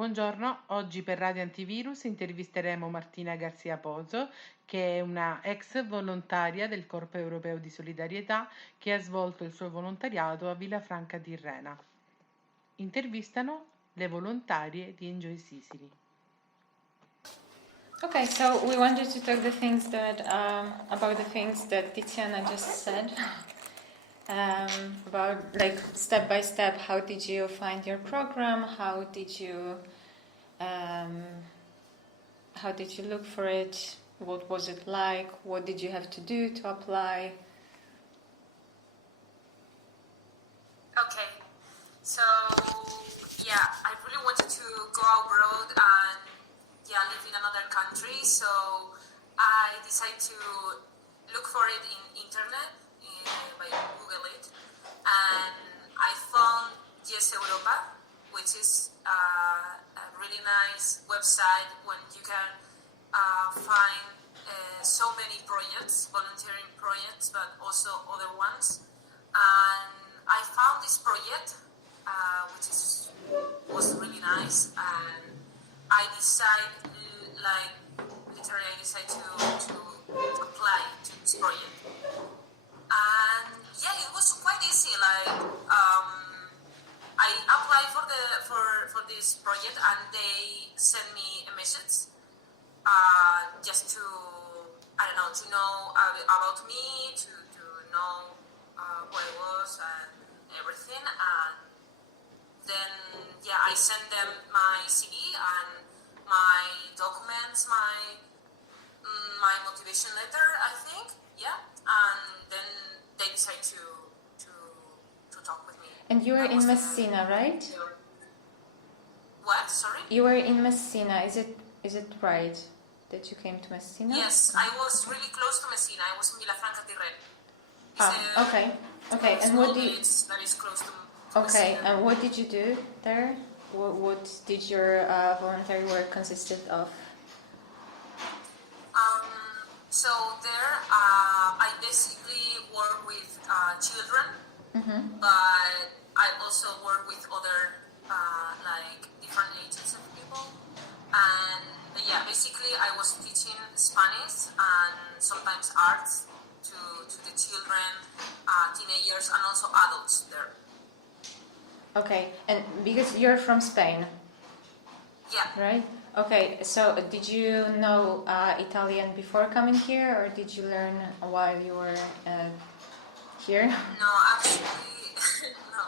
Buongiorno, oggi per Radio Antivirus intervisteremo Martina Garzia Pozo, che è una ex volontaria del Corpo Europeo di Solidarietà che ha svolto il suo volontariato a Villafranca di Rena. Intervistano le volontarie di Enjoy Sicily. Okay, so we wanted to talk about the things that Tiziana just said. About like step by step, how did you find your program? How did you look for it? What was it like? What did you have to do to apply? Okay, so yeah, I really wanted to go abroad and live in another country. So I decided to look for it in internet by Google it, and I found Yes Europa, which is a really nice website when you can find so many projects, volunteering projects, but also other ones. And I found this project, which was really nice, and I decided, literally, to apply to this project. And yeah, it was quite easy. I applied for this project, and they sent me a message, just to know about me, to know what it was and everything. And then I sent them my CV and my documents, my motivation letter, I think. And then they decided to talk with me. And you were in Messina, right? What? Sorry? You were in Messina. Is it right that you came to Messina? Yes, I was really close to Messina. I was in Villafranca di Rena. Okay. And what did that is close to Okay, Messina. and what did you do there? What did your voluntary work consisted of? So there, I basically work with children, but I also work with other different ages of people. And basically I was teaching Spanish and sometimes arts to the children, teenagers, and also adults there. Okay, and because you're from Spain, Yeah. right? Okay, so did you know Italian before coming here, or did you learn while you were here? No, actually, no.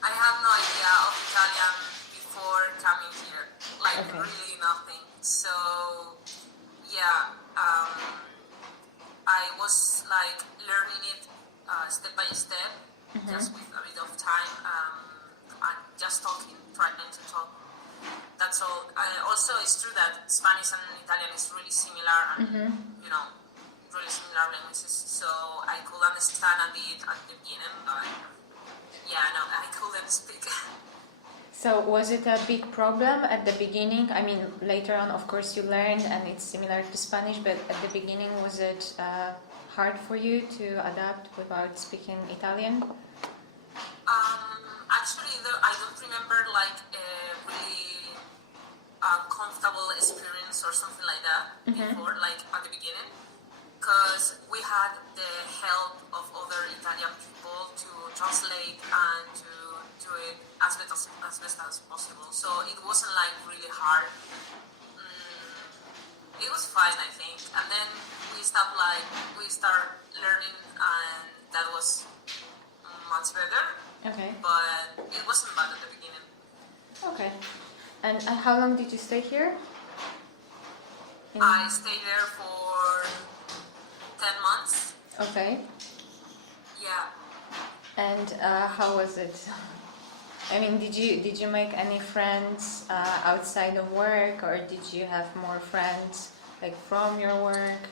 I have no idea of Italian before coming here. Really nothing. So, I was learning it step by step, just with a bit of time, and just trying to talk. That's all. Also, it's true that Spanish and Italian is really similar, and really similar languages. So I could understand a bit at the beginning, but I couldn't speak. So was it a big problem at the beginning? I mean, later on, of course, you learned, and it's similar to Spanish. But at the beginning, was it hard for you to adapt without speaking Italian? Actually, I don't remember a really comfortable experience or something like that before, at the beginning, because we had the help of other Italian people to translate and to do it as best as possible. So it wasn't really hard. It was fine, I think. And then we start learning, and that was much better. Okay. But it wasn't bad at the beginning. Okay. And how long did you stay here? I stayed there for 10 months. Okay. Yeah. And how was it? I mean, did you make any friends outside of work, or did you have more friends from your work?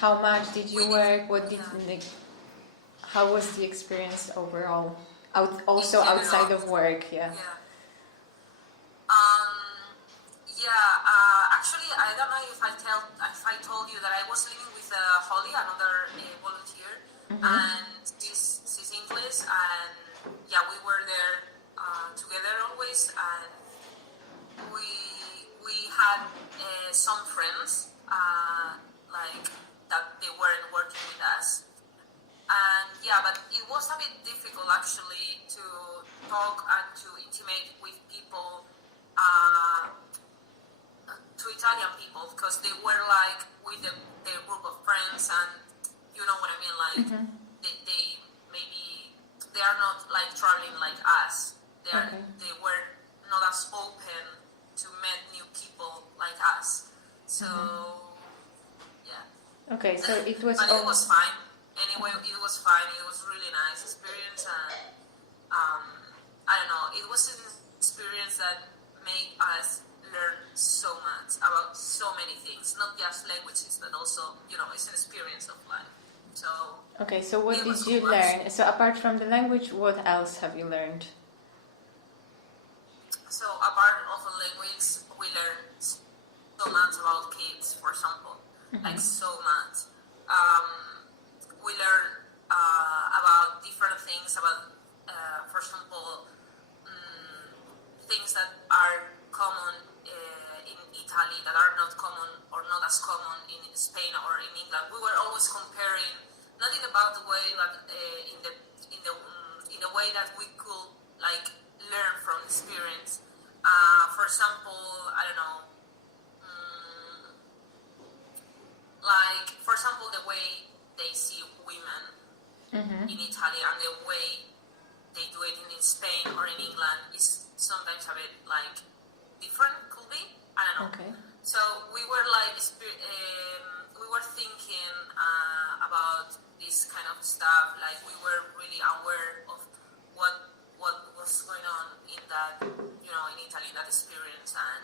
How much did you work? How was the experience overall? Outside of work, yeah. Actually, I don't know if I told you that I was living with Holly, another volunteer, and she's English, and we were there together always, and we some friends, like that they weren't working with us. And yeah, but it was a bit difficult actually to talk and to intimate with people, to Italian people, because they were like with their group of friends, and you know what I mean, like they maybe they are not like traveling like us. They were not as open to meet new people like us. So yeah. Okay, so it was. But it was fine. Anyway, it was fine. It was really nice experience, and I don't know. It was an experience that made us learn so much about so many things, not just languages, but also, you know, it's an experience of life. So. Okay, so what did you learn? So apart from the language, what else have you learned? So apart of the language, we learned so much about kids, for example, like so much. We learn about different things, about, for example, things that are common in Italy that are not common or not as common in Spain or in England. We were always comparing, not in about the way, but in the way that we could like learn from experience. For example, I don't know, like for example, the way they see women in Italy and the way they do it in Spain or in England is sometimes a bit like different, could be, I don't know. Okay. So we were like we were thinking about this kind of stuff, like we were really aware of what was going on in that, you know, in Italy, that experience, and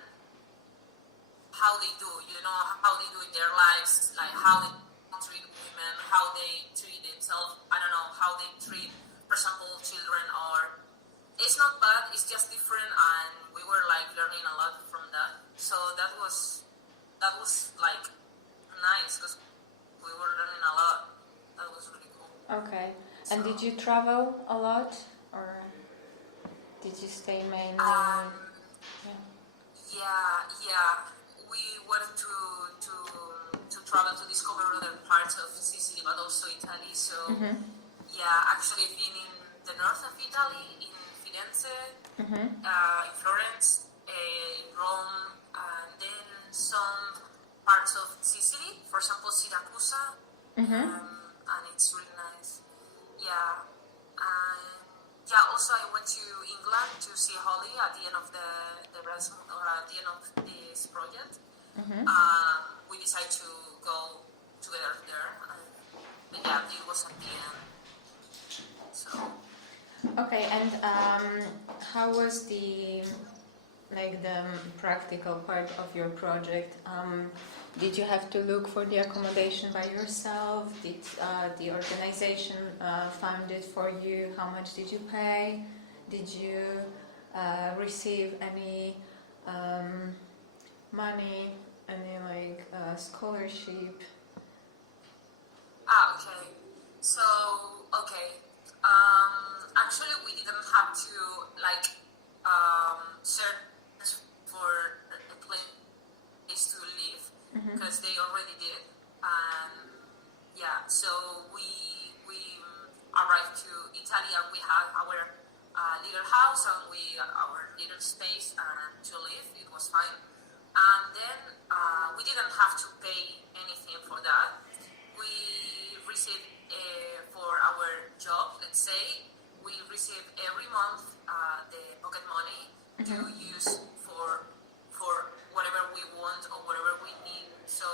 how they do, you know, how they do in their lives, like how they treat women, how they treat themselves, I don't know, how they treat, for example, children, or it's not bad, it's just different, and we were like learning a lot from that. So that was like nice, because we were learning a lot. That was really cool. Okay. And did you travel a lot, or did you stay mainly? Yeah. We wanted to travel to discover other parts of Sicily, but also Italy. So yeah, actually been in the north of Italy, in Firenze, in Florence, in Rome, and then some parts of Sicily, for example, Siracusa, and it's really nice. Yeah, and yeah. Also, I went to England to see Holly at the end of the or at the end of this project. We decided to go together there, and yeah, it was at the end. So. Okay, and how was the practical part of your project? Did you have to look for the accommodation by yourself? Did the organization fund it for you? How much did you pay? Did you receive any money, any scholarship? Okay. So, okay. Actually, we didn't have to search for a place to live, because they already did. Yeah. So we arrived to Italy, and we had our little house and our little space to live. It was fine. And then we didn't have to pay anything for that. We received for our job, let's say, we receive every month the pocket money to use for whatever we want or whatever we need. So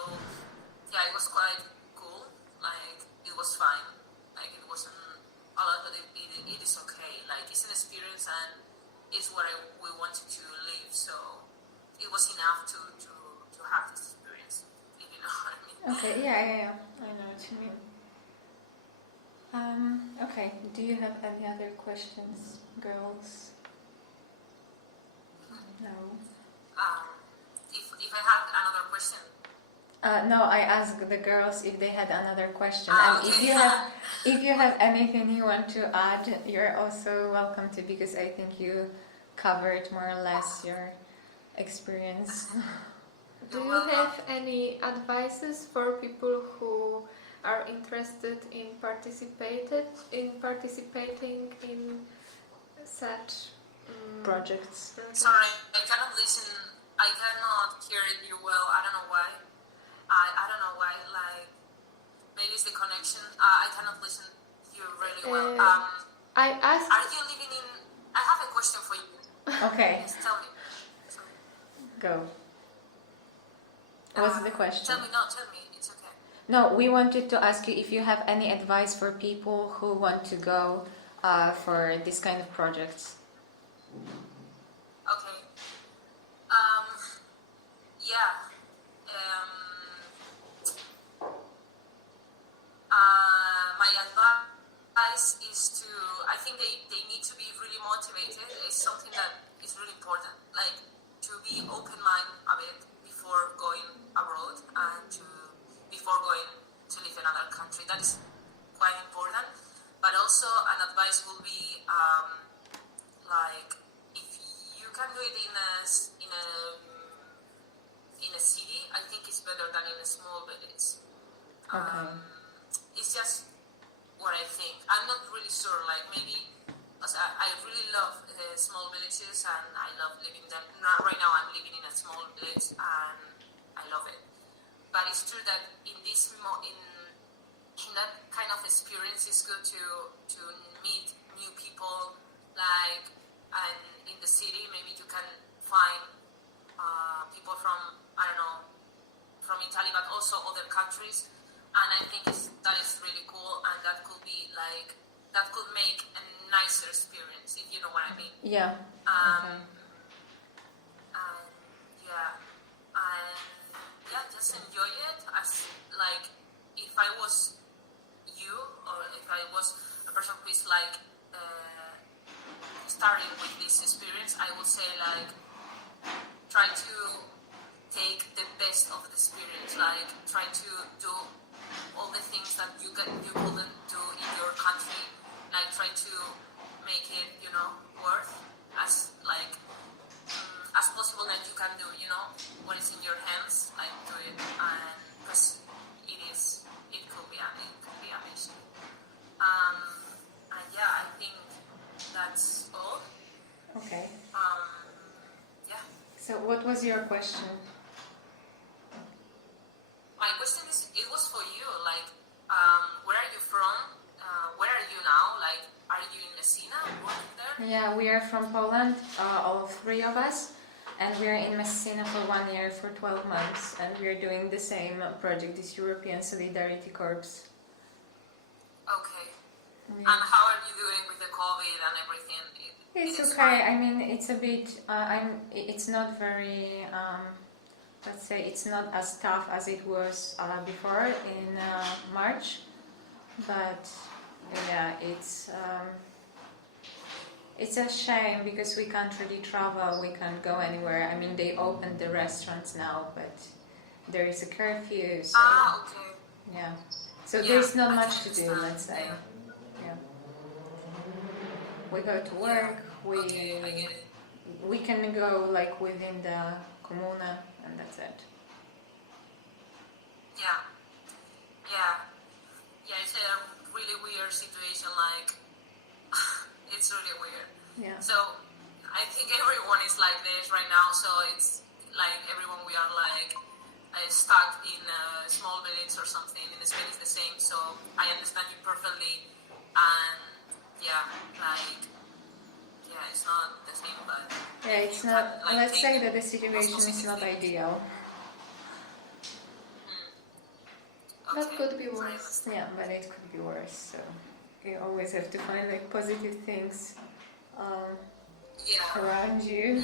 yeah, it was quite cool. Like it was fine. Like it wasn't a lot, but it is okay. Like it's an experience, and it's what we wanted to live. So it was enough to have this experience, if you know what I mean. Okay, yeah. I know what you mean. Okay, do you have any other questions, girls? No. If I had another question. No, I asked the girls if they had another question. And Okay. if you have anything you want to add, you're also welcome to, because I think you covered more or less your experience. Do You're you welcome. have any advices for people who are interested in participating in such Projects. Sorry, I cannot listen. I cannot hear you well. I don't know why. I don't know why. Like maybe it's the connection. I cannot listen to you really well. I asked. Are you living in? I have a question for you. Okay, Yes, tell me. Sorry. go. What's the question? Tell me. No, tell me. It's okay. No, we wanted to ask you if you have any advice for people who want to go for this kind of projects. Okay. Yeah. My advice is to, I think they need to be really motivated. It's something that is really important. Like to be open-minded a bit before going abroad and before going to live in another country. That is quite important. But also an advice will be like if you can do it in a city, I think it's better than in a small village. Okay. It's just what I think. I'm not really sure. Like maybe, because I really love small villages and I love living them. Right now, I'm living in a small village and I love it. But it's true that in that kind of experience, it's good to meet new people. Like, and in the city, maybe you can find people from, I don't know, from Italy, but also other countries. And I think that is really cool, and that could be like, that could make a nicer experience, if you know what I mean. Yeah. And just enjoy it. As like, if I was you, or if I was a person who is like starting with this experience, I would say like, try to take the best of the experience. Like, try to do all the things that you couldn't do in your country. Like, try to make it, worth as as possible that you can do. What is in your hands, like do it, and because it could be amazing. And yeah, I think that's all. Okay. Yeah. So what was your question? My question is, it was for you, like, where are you from? Where are you now? Like, are you in Messina, working there? Yeah, we are from Poland, all three of us, and we are in Messina for 1 year, for 12 months, and we are doing the same project, this European Solidarity Corps. Okay. Yeah. And how are you doing with the COVID and everything? It's it is okay. fine? I mean, it's a bit. It's not very. Let's say it's not as tough as it was before in March, but yeah, it's a shame because we can't really travel. We can't go anywhere. I mean, they opened the restaurants now, but there is a curfew. So, Okay. yeah. So Yeah, there's not I much can to do. understand. Let's say. Yeah. Yeah. We go to work. Okay, I get it. We can go like within the comuna, and that's it. Yeah. It's a really weird situation. Like, it's really weird. Yeah. So I think everyone is like this right now. So it's like everyone, we are like stuck in a small village or something. In Spain is the same. So I understand you perfectly. And it's not the same, but Yeah, it's you not. can, like, Let's say take that the situation is positive not things. ideal. That Okay, could be I worse. understand. Yeah, but it could be worse. So you always have to find like positive things Yeah. around you.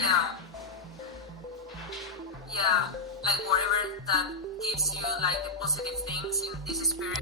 Yeah, like whatever that gives you like the positive things in this experience.